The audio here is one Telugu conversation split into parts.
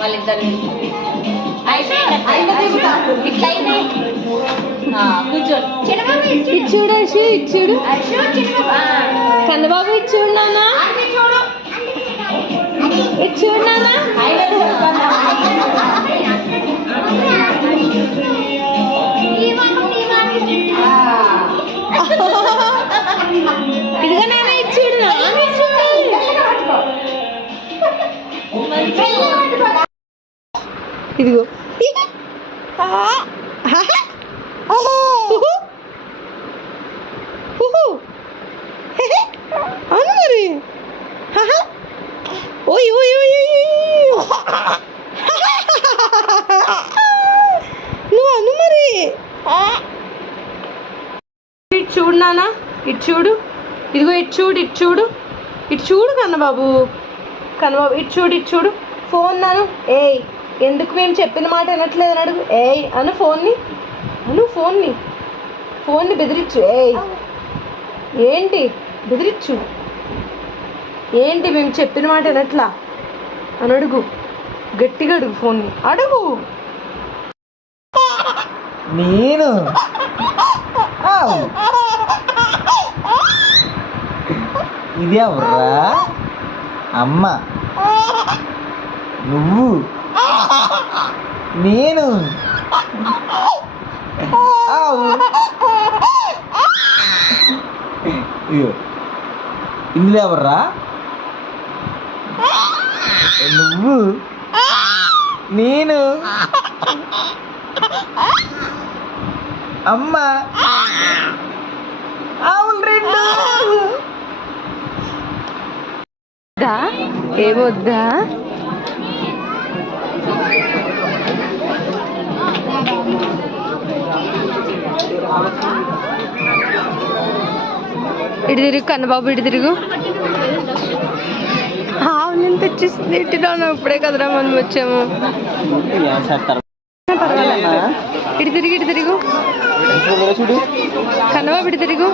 వాళ్ళిద్దరు ఇట్లయితే కూర్చోండి చిన్నబాబు ఇది చూడు. అర్షు ఇది చూడు కన్నబాబు ఇది ఇదిగో. అవును మరి. ఓయ్ ఓయ్ ఓయ్ నువ్వు అను మరి. ఇటు చూడు నాన్న ఇటు చూడు. ఇదిగో ఇటు చూడు ఇటు చూడు. ఇటు చూడు కన్నబాబు. కన్నబాబు ఇటు చూడు ఇటు చూడు. ఫోన్ నాను. ఏయ్. ఎందుకు మేము చెప్పిన మాట వినట్లేదు అని అడుగు. ఏయ్ అను ఫోన్ని. అను ఫోన్ని. ఫోన్ని బెదిరించు. ఏయ్. ఏంటి? బెదిరించు. ఏంటి మేము చెప్పిన మాట వినట్లా? అని అడుగు. గట్టిగా అడుగు ఫోన్ని. అడుగు. నేను? ఇది ఎవరా? అమ్మ. నువ్వు? నేను? ఇందులో ఎవర్రా? నువ్వు? నేను? అమ్మ? ఆవులు రెండు. వద్దా? ఏమొద్దా? ఇటు తిరుగు కన్నబాబు ఇటు తిరుగు. ఆవులు ఎంత వచ్చేసింది ఇటున్నాను ఇప్పుడే కదరా మనం వచ్చాము. ఇటు తిరిగి ఇటు తిరుగు. కన్నబాబు ఇటు తిరుగు.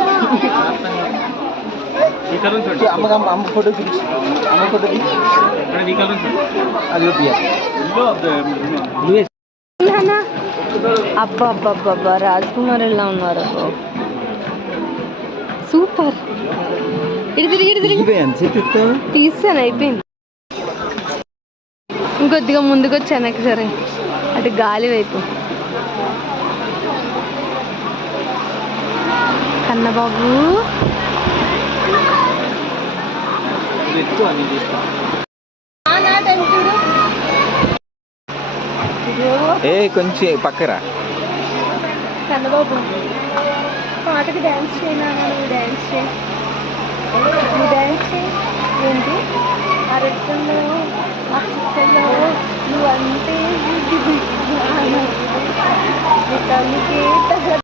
చూ, అమ్మ అమ్మ అమ్మ ఫోటో చూపించు. అమ్మ ఫోటో తీ. అది తీయ. నువ్వే నాన్న అబ్బా అబ్బా అబ్బా అబ్బా రాజ్కుమార్ ఎలా ఉన్నారు. అబ్బో. సూపర్. ఇటు తిరిగి ఇటు? తీసాను అయిపోయింది. ఇంకొద్దిగా ముందుకు వచ్చాను సరే అటు గాలి వైపు. కన్నబాబు. నేను తీస్తా. ఏ కొంచెం పక్కరా. కన్నబాబు. పాటకి డ్యాన్స్ చేయనా? నువ్వు డ్యాన్స్ చేయి. నువ్వు డ్యాన్స్ చేయి. ఏంటి? ఆ ఆ నువ్వు అంటే